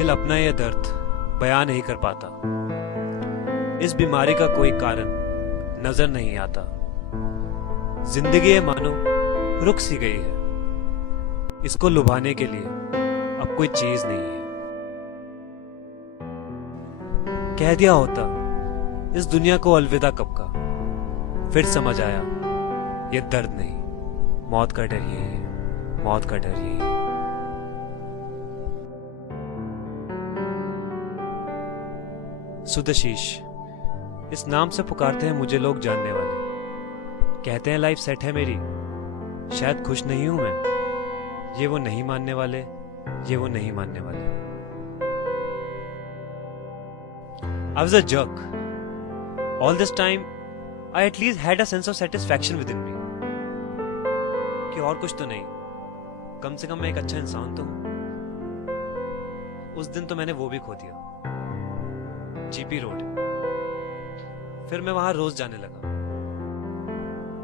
दिल अपना यह दर्द बयां नहीं कर पाता। इस बीमारी का कोई कारण नजर नहीं आता। जिंदगी ये मानो रुक सी गई है। इसको लुभाने के लिए अब कोई चीज नहीं है। कह दिया होता इस दुनिया को अलविदा कब का, फिर समझ आया ये दर्द नहीं, मौत का डर ये है, मौत का डर ये है। सुदशीष, इस नाम से पुकारते हैं मुझे लोग जानने वाले। कहते हैं लाइफ सेट है मेरी, शायद खुश नहीं हूं मैं। ये वो नहीं मानने वाले, ये वो नहीं मानने वाले। I was a jerk. All this time, I at least had a sense of satisfaction within me. कि और कुछ तो नहीं, कम से कम मैं एक अच्छा इंसान तो हूं। उस दिन तो मैंने वो भी खो दिया, जीपी रोड। फिर मैं वहां रोज जाने लगा।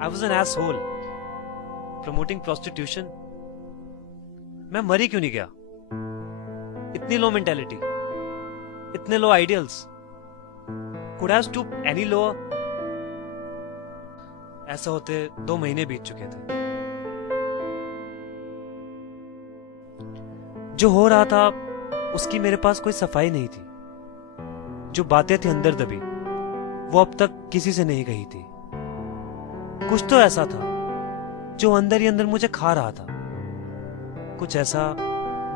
I was an asshole, promoting prostitution. मैं मरी क्यों नहीं गया? इतनी लो मेंटेलिटी, इतने लो ideals. Could I have stooped any lower? ऐसा होते 2 महीने बीत चुके थे। जो हो रहा था उसकी मेरे पास कोई सफाई नहीं थी। जो बातें थी अंदर दबी, वो अब तक किसी से नहीं कही थी। कुछ तो ऐसा था जो अंदर ही अंदर मुझे खा रहा था। कुछ ऐसा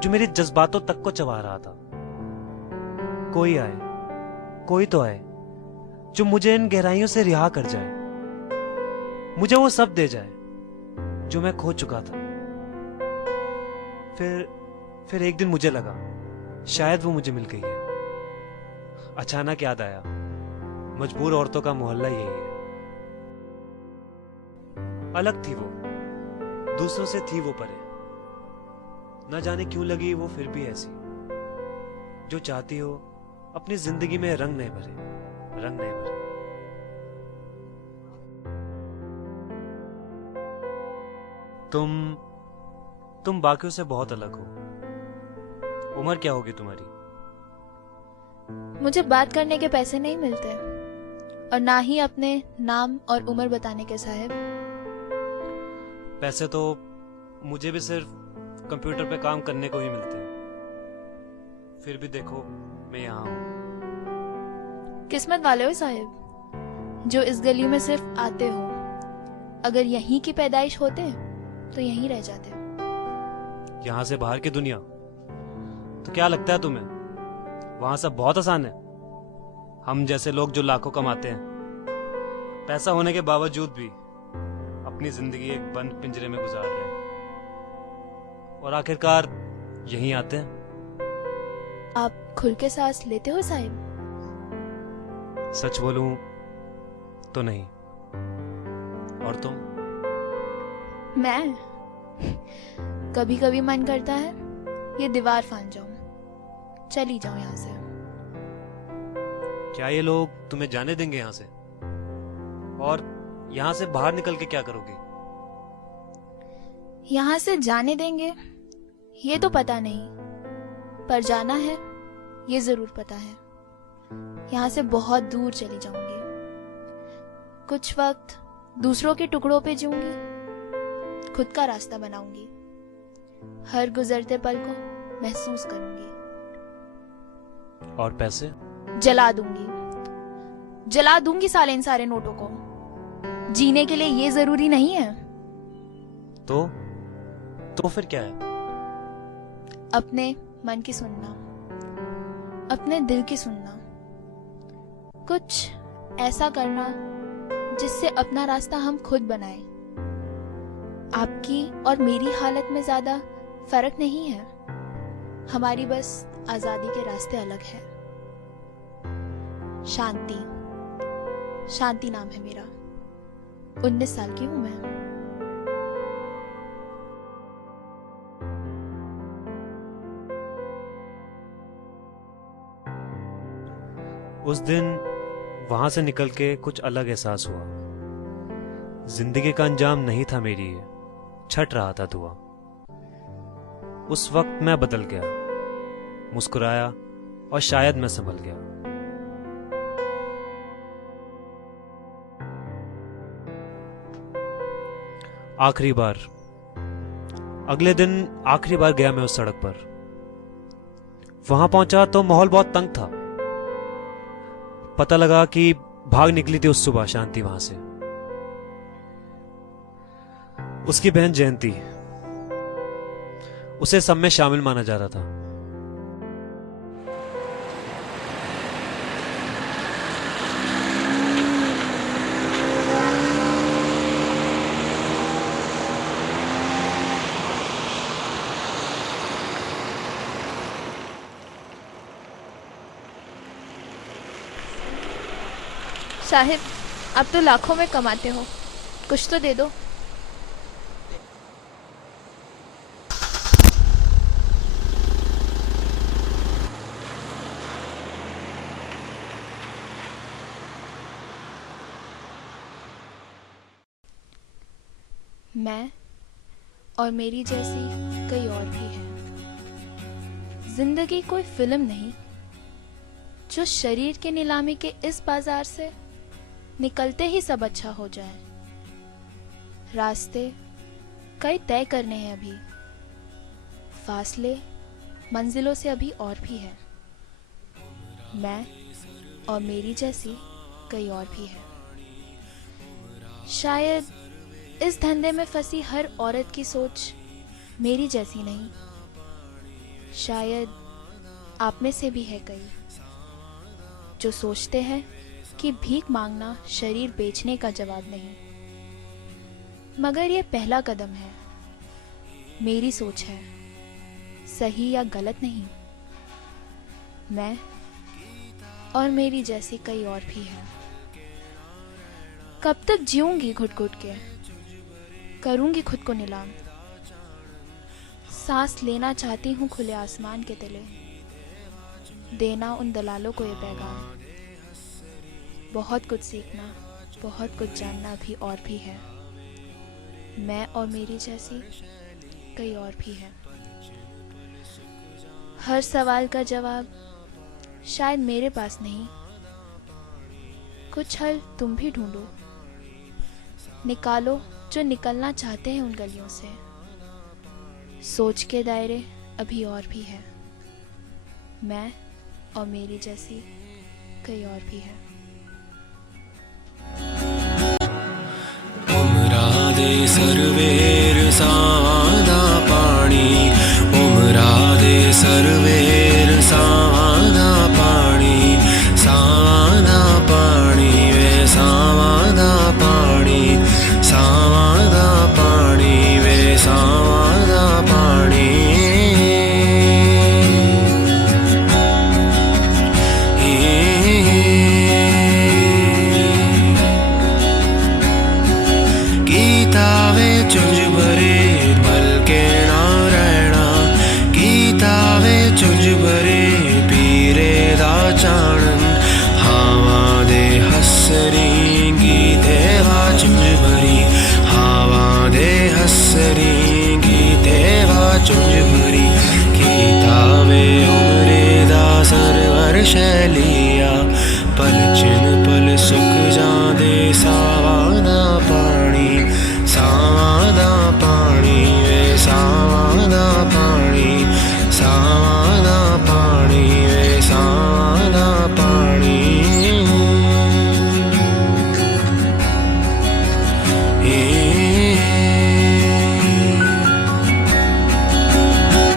जो मेरे जज्बातों तक को चबा रहा था। कोई आए, कोई तो आए जो मुझे इन गहराइयों से रिहा कर जाए। मुझे वो सब दे जाए जो मैं खो चुका था। फिर एक दिन मुझे लगा शायद वो मुझे मिल गई है। अचानक याद आया मजबूर औरतों का मोहल्ला यही है। अलग थी वो, दूसरों से थी वो परे। न जाने क्यों लगी वो फिर भी ऐसी, जो चाहती हो अपनी जिंदगी में रंग नहीं भरे, रंग नहीं भरे। तुम बाकियों से बहुत अलग हो। उम्र क्या होगी तुम्हारी? मुझे बात करने के पैसे नहीं मिलते और ना ही अपने नाम और उम्र बताने के साहब। पैसे तो मुझे भी सिर्फ कंप्यूटर पे काम करने को ही मिलते हैं। फिर भी देखो मैं यहाँ हूँ। किस्मत वाले हो साहब, जो इस गली में सिर्फ आते हो। अगर यहीं की पैदाइश होते तो यहीं रह जाते। यहाँ से बाहर की दुनिया तो क्या लगता है तुम्हें? वहां सब बहुत आसान है। हम जैसे लोग जो लाखों कमाते हैं, पैसा होने के बावजूद भी अपनी जिंदगी एक बंद पिंजरे में गुजार रहे हैं और आखिरकार यहीं आते हैं। आप खुल के सांस लेते हो साहिब? सच बोलूं तो नहीं। और तुम? मैं कभी कभी मन करता है ये दीवार फांद जाऊं, चली जाऊं यहाँ से। क्या ये लोग तुम्हें जाने देंगे यहाँ से? और यहाँ से बाहर निकल के क्या करोगे? यहाँ से जाने देंगे ये तो पता नहीं, पर जाना है ये जरूर पता है। यहाँ से बहुत दूर चली जाऊंगी। कुछ वक्त दूसरों के टुकड़ों पे जीऊंगी, खुद का रास्ता बनाऊंगी। हर गुजरते पल को महसूस करूंगी। और पैसे? जला दूंगी साले इन सारे नोटों को। जीने के लिए ये जरूरी नहीं है। तो फिर क्या है? अपने मन की सुनना, अपने दिल की सुनना, कुछ ऐसा करना जिससे अपना रास्ता हम खुद बनाएं। आपकी और मेरी हालत में ज्यादा फर्क नहीं है। हमारी बस आजादी के रास्ते अलग है। शांति नाम है मेरा। 19 साल की हूं मैं। उस दिन वहां से निकल के कुछ अलग एहसास हुआ। जिंदगी का अंजाम नहीं था मेरी ये, छट रहा था धुआं। उस वक्त मैं बदल गया। मुस्कुराया और शायद मैं संभल गया। आखिरी बार, अगले दिन आखिरी बार गया मैं उस सड़क पर। वहां पहुंचा तो माहौल बहुत तंग था। पता लगा कि भाग निकली थी उस सुबह शांति वहां से। उसकी बहन जयंती, उसे सब में शामिल माना जा रहा था। साहिब, आप तो लाखों में कमाते हो, कुछ तो दे दो। मैं और मेरी जैसी कई और भी हैं। जिंदगी कोई फिल्म नहीं जो शरीर की नीलामी के इस बाजार से निकलते ही सब अच्छा हो जाए। रास्ते कई तय करने हैं अभी, फासले मंजिलों से अभी और भी है। मैं और मेरी जैसी कई और भी है। शायद इस धंधे में फंसी हर औरत की सोच मेरी जैसी नहीं। शायद आप में से भी है कई जो सोचते हैं कि भीख मांगना शरीर बेचने का जवाब नहीं, मगर ये पहला कदम है। मेरी सोच है, सही या गलत नहीं। मैं और मेरी जैसी कई और भी हैं। कब तक जीऊंगी घुट घुट के, करूंगी खुद को नीलाम। सांस लेना चाहती हूँ खुले आसमान के तले, देना उन दलालों को ये पैगाम। बहुत कुछ सीखना, बहुत कुछ जानना भी और भी है। मैं और मेरी जैसी कई और भी है। हर सवाल का जवाब शायद मेरे पास नहीं, कुछ हल तुम भी ढूंढो, निकालो जो निकलना चाहते हैं उन गलियों से। सोच के दायरे अभी और भी है। मैं और मेरी जैसी कई और भी है। उमरादे सर्वेर सावादा पाणी, उमरादे सर्वेर सावादा पाणी, सावादा पाणी वे सावादा पाणी, सावादा पाणी वे सावादा पाणी। गीतावे चुंझ भरे भलके ना रहना, गीतावे चुंझ भरे पीरे दा चाणन। हावा दे हसरी गीते वा चुंझ भरी, हावा दे हसरी गीते वा चुंझ भरी। गीतावे उमरे दा सरवर शैली,